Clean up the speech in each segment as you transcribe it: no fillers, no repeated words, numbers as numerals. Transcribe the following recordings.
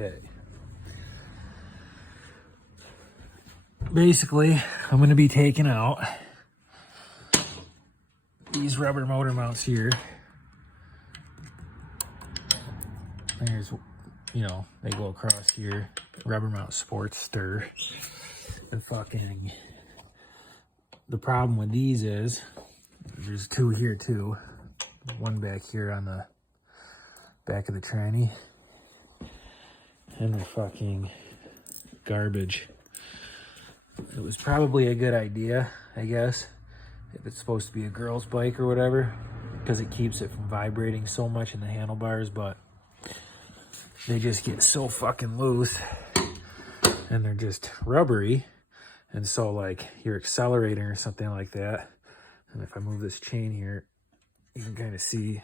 Okay. Basically, I'm going to be taking out these rubber motor mounts here. There's, you know, they go across here. Rubber mount Sportster. And fucking, the problem with these is, there's two here too. One back here on the back of the tranny. And they're fucking garbage. It was probably a good idea, I guess, if it's supposed to be a girl's bike or whatever, because it keeps it from vibrating so much in the handlebars, but they just get so fucking loose and they're just rubbery. And so like you're accelerating or something like that. And if I move this chain here, you can kind of see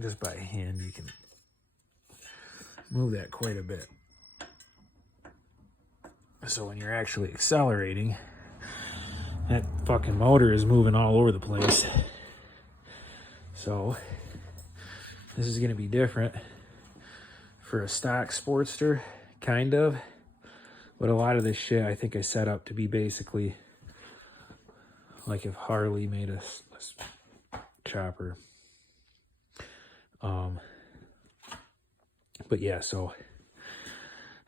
just by hand, you can move that quite a bit. So when you're actually accelerating, that fucking motor is moving all over the place. So this is going to be different for a stock Sportster, kind of. But a lot of this shit I think I set up to be basically like if Harley made a chopper. But yeah, so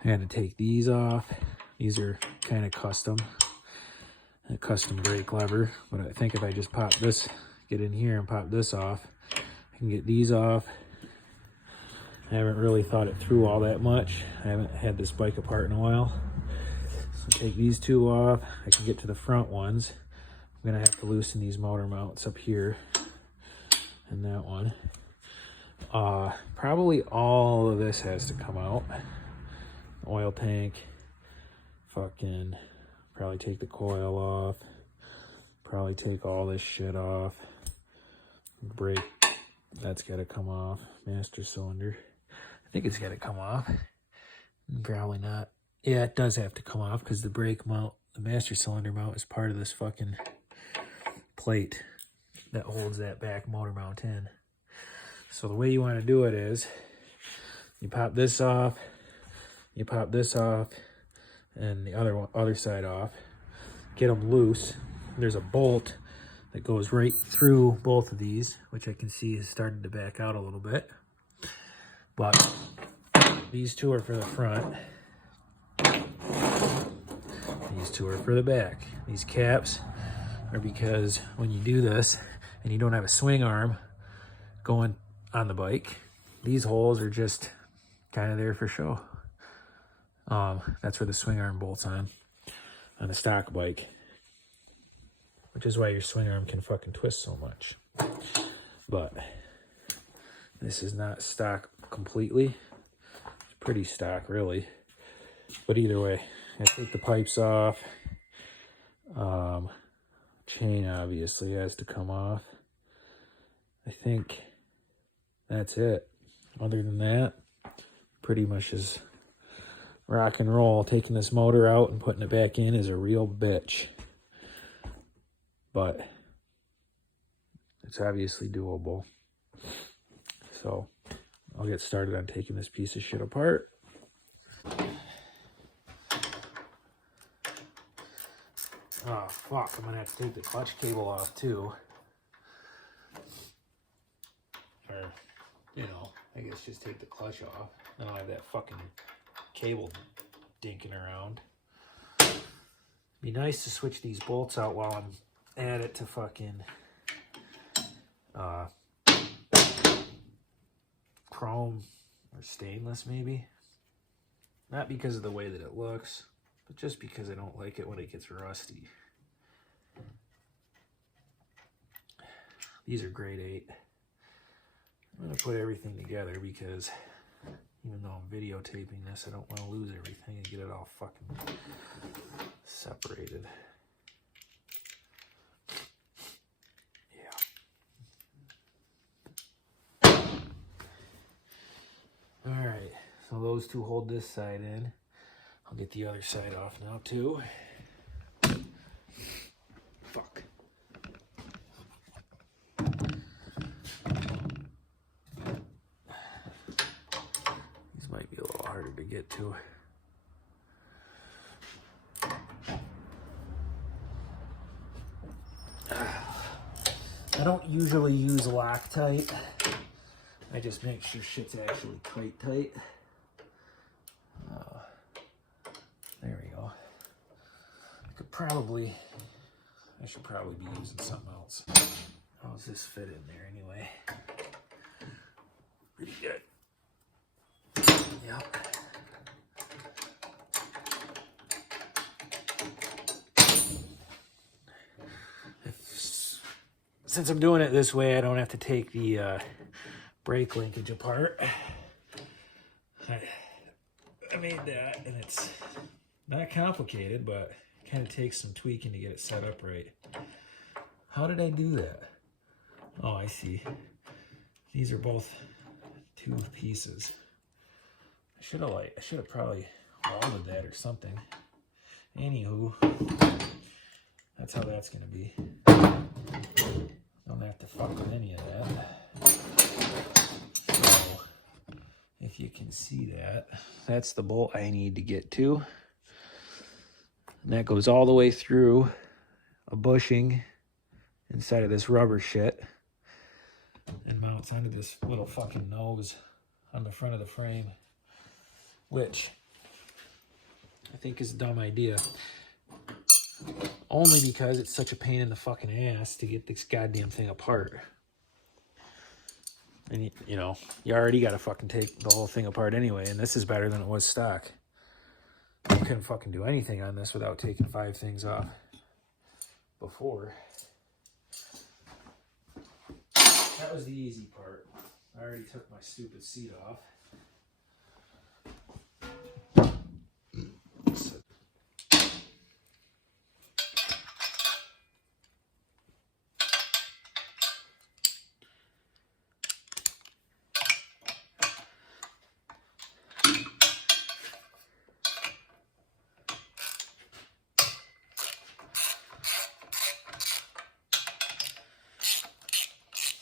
I had to take these off. These are kind of custom, a custom brake lever. But I think if I just pop this, get in here and pop this off, I can get these off. I haven't really thought it through all that much. I haven't had this bike apart in a while. So take these two off. I can get to the front ones. I'm gonna have to loosen these motor mounts up here and that one. Probably all of this has to come out. Oil tank, fucking, probably take the coil off, probably take all this shit off. Brake, that's gotta come off. Master cylinder, I think it's gotta come off. Probably not. Yeah, it does have to come off because the brake mount, the master cylinder mount is part of this fucking plate that holds that back motor mount in. So the way you want to do it is you pop this off, you pop this off, and the other side off. Get them loose. There's a bolt that goes right through both of these, which I can see is starting to back out a little bit. But these two are for the front. These two are for the back. These caps are because when you do this and you don't have a swing arm going on the bike, these holes are just kind of there for show. That's where the swing arm bolts on a stock bike, which is why your swing arm can fucking twist so much. But this is not stock completely. It's pretty stock, really. But either way, I take the pipes off. Chain obviously has to come off. I think that's it. Other than that, pretty much is rock and roll. Taking this motor out and putting it back in is a real bitch. But it's obviously doable. So I'll get started on taking this piece of shit apart. Oh, fuck. I'm going to have to take the clutch cable off, too. Or, you know, I guess just take the clutch off. Then I'll have that fucking cable dinking around. Be nice to switch these bolts out while I'm at it to fucking chrome or stainless, maybe. Not because of the way that it looks, but just because I don't like it when it gets rusty. These are grade 8. I'm going to put everything together because even though I'm videotaping this, I don't want to lose everything and get it all fucking separated. Yeah. Alright, so those two hold this side in. I'll get the other side off now too. Fuck. These These might be a little harder to get to. I don't usually use Loctite. I just make sure shit's actually tight. There we go. I should probably be using something else. How does this fit in there anyway? Pretty good. Yep. Since I'm doing it this way, I don't have to take the brake linkage apart. I made that, and it's not complicated, but it kind of takes some tweaking to get it set up right. How did I do that? Oh, I see. These are both 2 pieces. I should have probably welded that or something. Anywho, that's how that's gonna be. Don't have to fuck with any of that. So, if you can see that, that's the bolt I need to get to. And that goes all the way through a bushing inside of this rubber shit and mounts onto this little fucking nose on the front of the frame, which I think is a dumb idea. Only because it's such a pain in the fucking ass to get this goddamn thing apart. And you know, you already gotta fucking take the whole thing apart anyway, and this is better than it was stock. I couldn't fucking do anything on this without taking 5 things off before. That was the easy part. I already took my stupid seat off.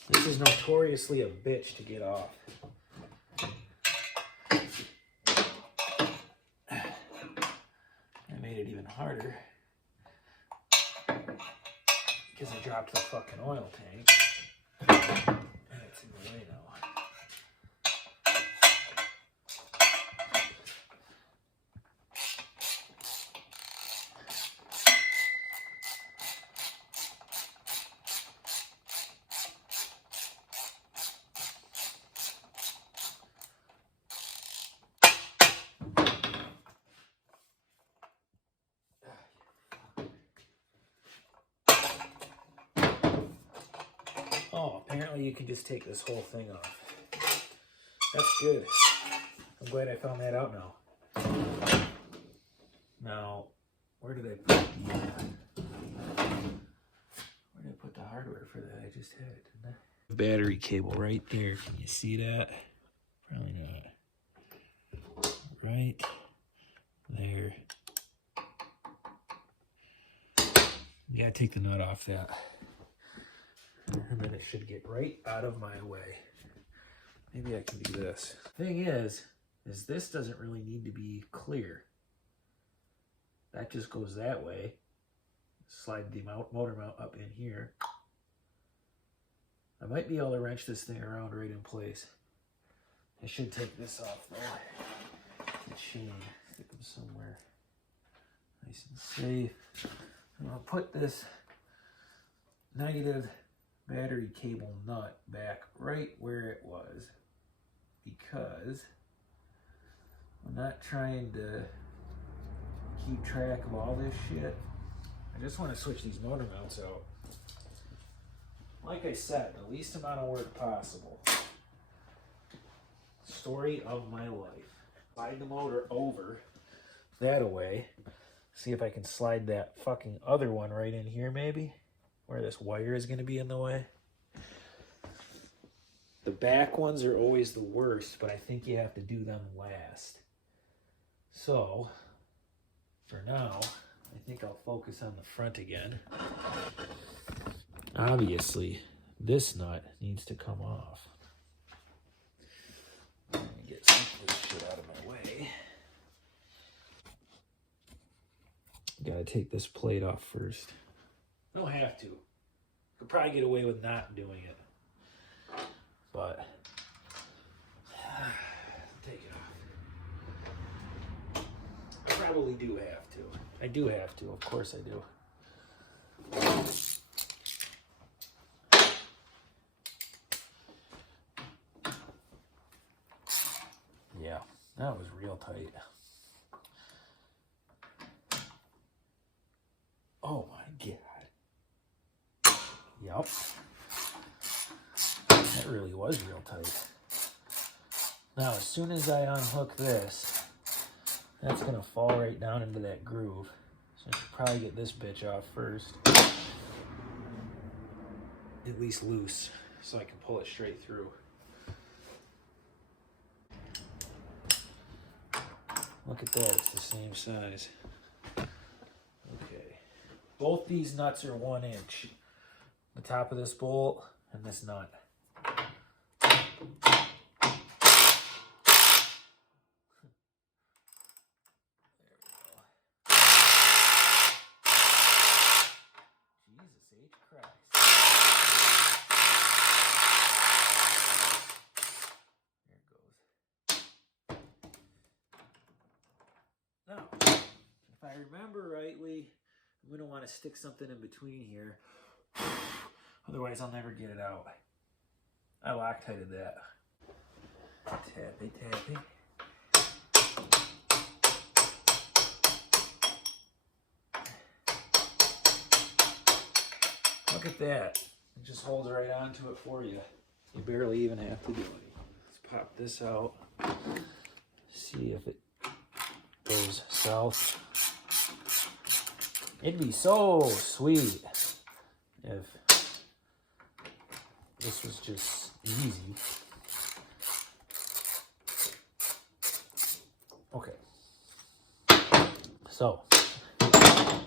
This is notoriously a bitch to get off. I made it even harder because I dropped the fucking oil tank and it's in the way now. Oh, apparently you can just take this whole thing off. That's good. I'm glad I found that out now. Now, where did I put the hardware for that? I just had it, didn't I? Battery cable right there. Can you see that? Probably not. Right there. You gotta take the nut off that. And then it should get right out of my way. Maybe I can do this. Thing is this doesn't really need to be clear. That just goes that way. Slide the motor mount up in here. I might be able to wrench this thing around right in place. I should take this off though. The chain, stick them somewhere nice and safe. I'm gonna put this negative battery cable nut back right where it was because I'm not trying to keep track of all this shit. I just want to switch these motor mounts out. Like I said, the least amount of work possible. Story of my life. Slide the motor over that away. See if I can slide that fucking other one right in here maybe, where this wire is going to be in the way. The back ones are always the worst, but I think you have to do them last. So, for now, I think I'll focus on the front again. Obviously, this nut needs to come off. Let me get some of this shit out of gotta take this plate off first. I don't have to. Could probably get away with not doing it. But take it off. I probably do have to. I do have to, of course I do. Yeah, that was real tight. Oh my God. Yep. That really was real tight. Now, as soon as I unhook this, that's gonna fall right down into that groove. So I should probably get this bitch off first. At least loose, so I can pull it straight through. Look at that, it's the same size. Okay. Both these nuts are 1 inch. The top of this bolt and this nut. Jesus H. Christ. There it goes. Now, if I remember rightly, I'm going to want to stick something in between here. Otherwise, I'll never get it out. I Loctited that. Tappy, tappy. Look at that. It just holds right onto it for you. You barely even have to do it. Let's pop this out. See if it goes south. It'd be so sweet if this was just easy. Okay. So,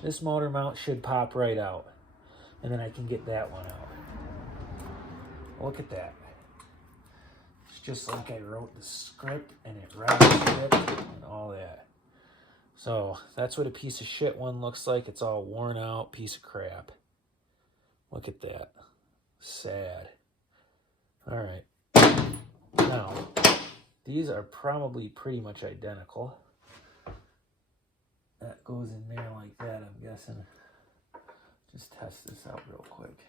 this motor mount should pop right out. And then I can get that one out. Look at that. It's just like I wrote the script and it writes it and all that. So that's what a piece of shit one looks like. It's all worn out piece of crap. Look at that. Sad. All right. Now, these are probably pretty much identical. That goes in there like that, I'm guessing. Just test this out real quick.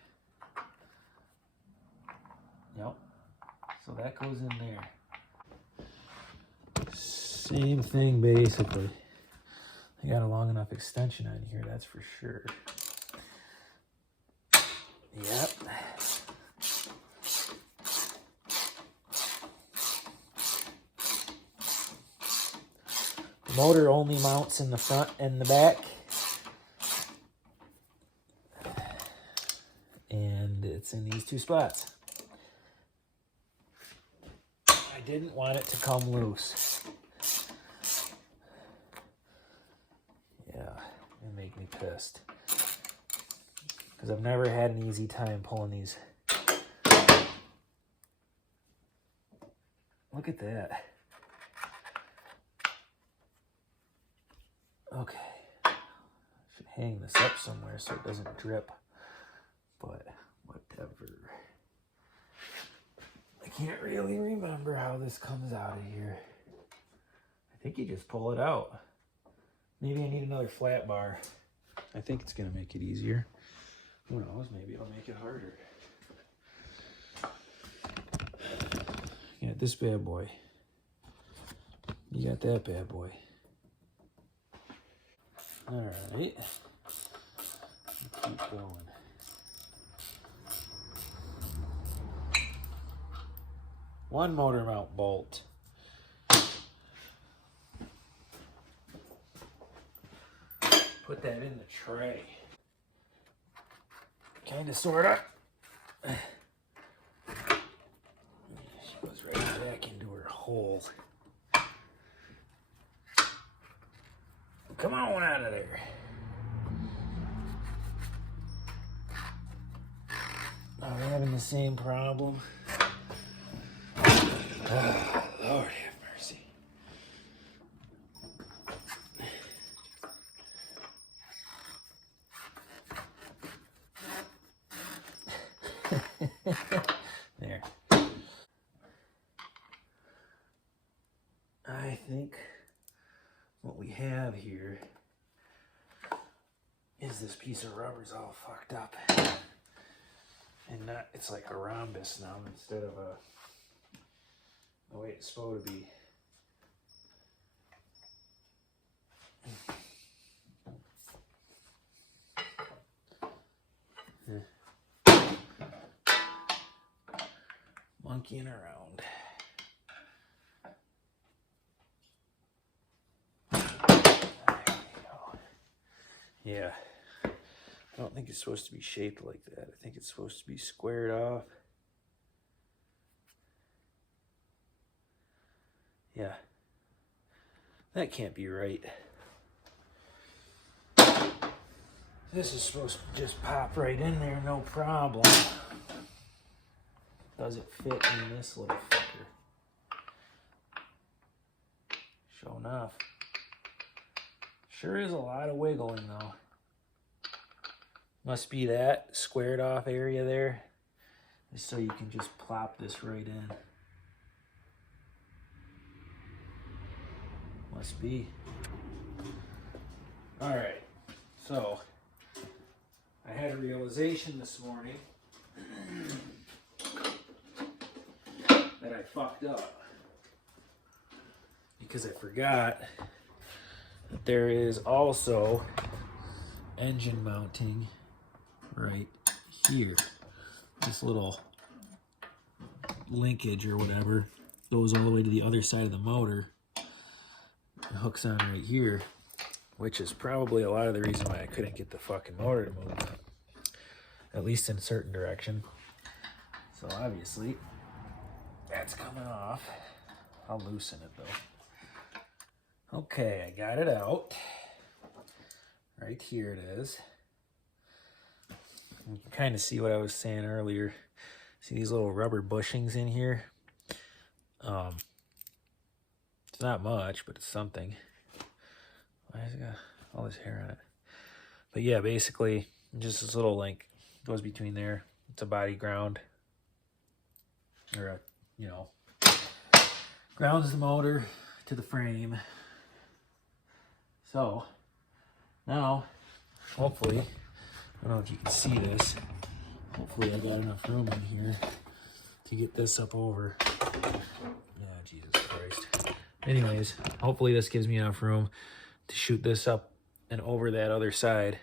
Yep. So that goes in there. Same thing basically. I got a long enough extension on here, that's for sure. Yep. The motor only mounts in the front and the back. And it's in these 2 spots. I didn't want it to come loose. Yeah, it made me pissed. Because I've never had an easy time pulling these. Look at that. Okay. I should hang this up somewhere so it doesn't drip. But whatever. I can't really remember how this comes out of here. I think you just pull it out. Maybe I need another flat bar. I think it's gonna make it easier. Who knows, maybe it'll make it harder. You got this bad boy. You got that bad boy. All right. Keep going. One motor mount bolt. Put that in the tray. Kinda, sorta. She goes right back into her hole. Come on out of there. Are we having the same problem? Oh, Lord have mercy. There. I think what we have here is this piece of rubber's all fucked up. And not, it's like a rhombus now instead of the way it's supposed to be. Monkeying around. Yeah, I don't think it's supposed to be shaped like that. I think it's supposed to be squared off. Yeah, that can't be right. This is supposed to just pop right in there, no problem. Does it fit in this little fucker? Sure enough. Sure is a lot of wiggling though. Must be that squared off area there, so you can just plop this right in. Must be. All right, so I had a realization this morning that I fucked up because I forgot that there is also engine mounting right here. This little linkage or whatever goes all the way to the other side of the motor. It hooks on right here, which is probably a lot of the reason why I couldn't get the fucking motor to move, at least in a certain direction. So obviously that's coming off. I'll loosen it though. Okay, I got it out. Right here it is. You can kind of see what I was saying earlier. See these little rubber bushings in here? It's not much, but it's something. Why has it got all this hair on it? But yeah, basically, just this little link goes between there. It's a body ground. Or a, you know, grounds the motor to the frame. So, now, hopefully, I don't know if you can see this. Hopefully I got enough room in here to get this up over. Oh, Jesus Christ. Anyways, hopefully this gives me enough room to shoot this up and over that other side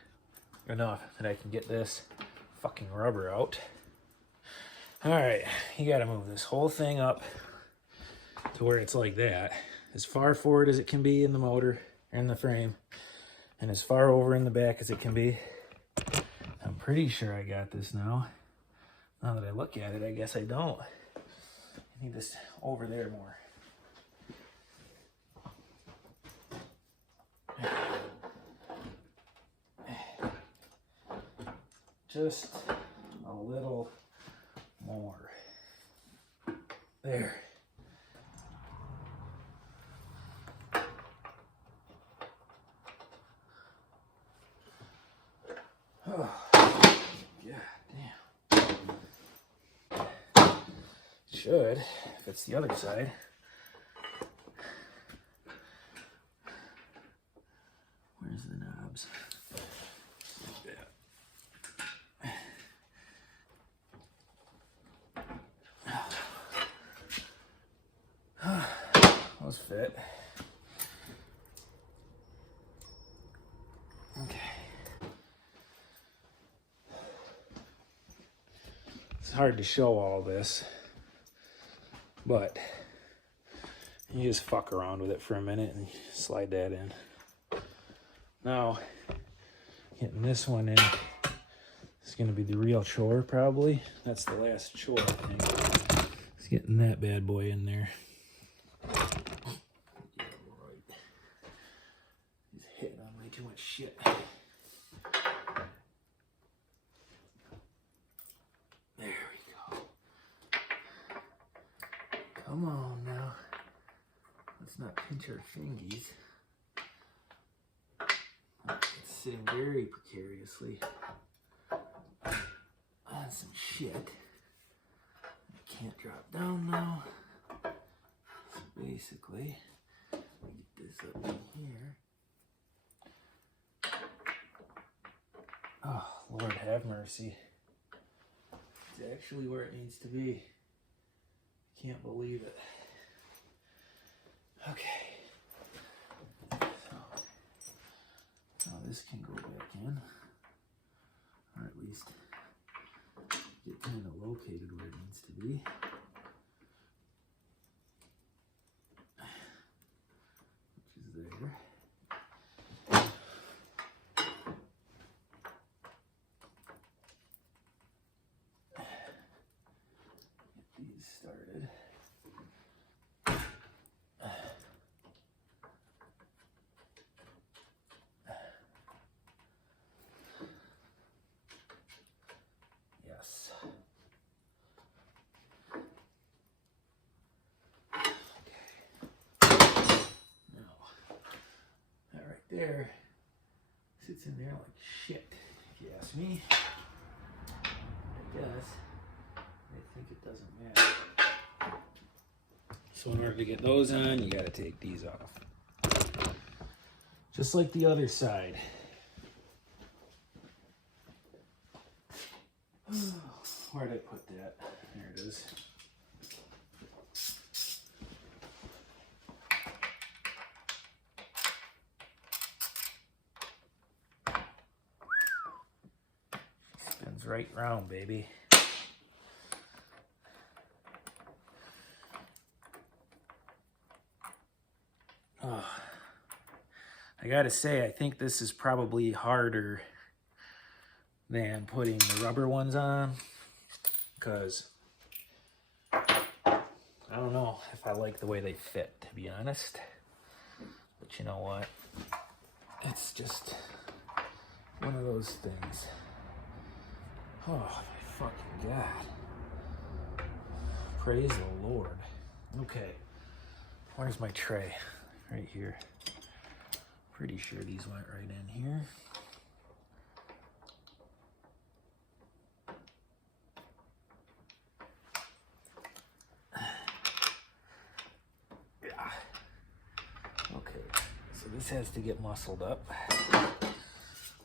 enough that I can get this fucking rubber out. All right, you gotta move this whole thing up to where it's like that. As far forward as it can be in the motor, or in the frame, and as far over in the back as it can be. I'm pretty sure I got this now. Now that I look at it, I guess I don't. I need this over there more. Just a little more. There. Oh, god damn. Should, if it's the other side. Where's the knobs? Like that. Those fit. Okay. It's hard to show all this, but you just fuck around with it for a minute and slide that in. Now, getting this one in is going to be the real chore, probably. That's the last chore, I think. It's getting that bad boy in there. He's hitting on way too much shit. There we go. Come on now. Let's not pinch our fingies. It's sitting very precariously on some shit. can't drop down now. So basically, get this up in here. Oh, Lord have mercy. It's actually where it needs to be. Can't believe it. Okay. So, now this can go back in. Or at least get kind of located where it needs to be. Which is there. Get these started. Yes. There sits in there like shit, if you ask me. I guess I think it doesn't matter. So in order to get those on, you got to take these off, just like the other side. Where'd I put that? There it is. Right round, baby. Oh, I gotta say, I think this is probably harder than putting the rubber ones on, because I don't know if I like the way they fit, to be honest. But you know what? It's just one of those things. Oh, my fucking God. Praise the Lord. Okay. Where's my tray? Right here. Pretty sure these went right in here. Yeah. Okay. So this has to get muscled up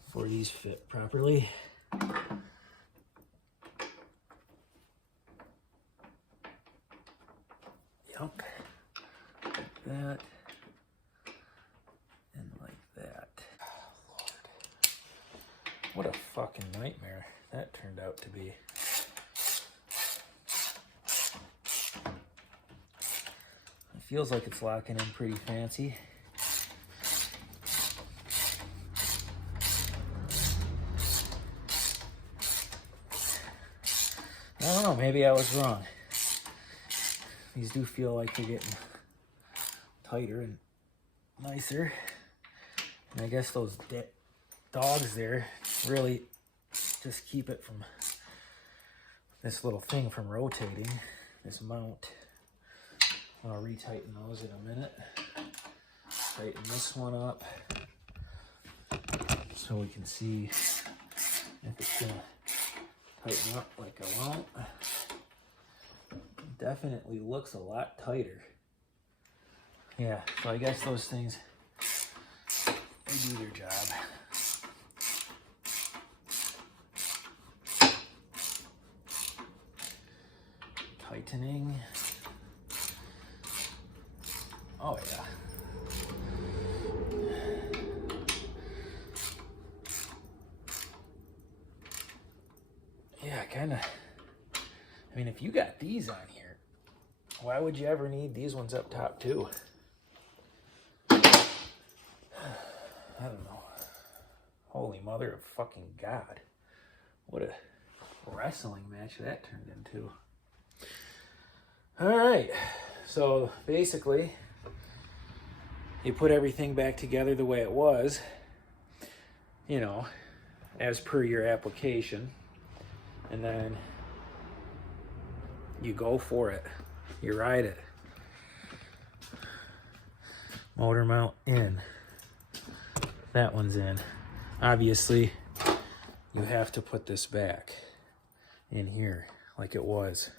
before these fit properly. Yep, like that, and like that. Oh, Lord. What a fucking nightmare that turned out to be. It feels like it's locking in pretty fancy. I don't know, maybe I was wrong. These do feel like they're getting tighter and nicer. And I guess those dogs there really just keep it from, this little thing from rotating, this mount. I'll retighten those in a minute. Tighten this one up so we can see if it's gonna tighten up like I want. Definitely looks a lot tighter. Yeah, so I guess those things, they do their job. Tightening. Oh yeah. Yeah, kind of. I mean, if you got these on here, why would you ever need these ones up top too? I don't know. Holy mother of fucking God. What a wrestling match that turned into. All right. So basically, you put everything back together the way it was, you know, as per your application, and then you go for it. You ride it. Motor mount in. That one's in. Obviously, you have to put this back in here like it was.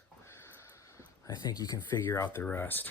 I think you can figure out the rest.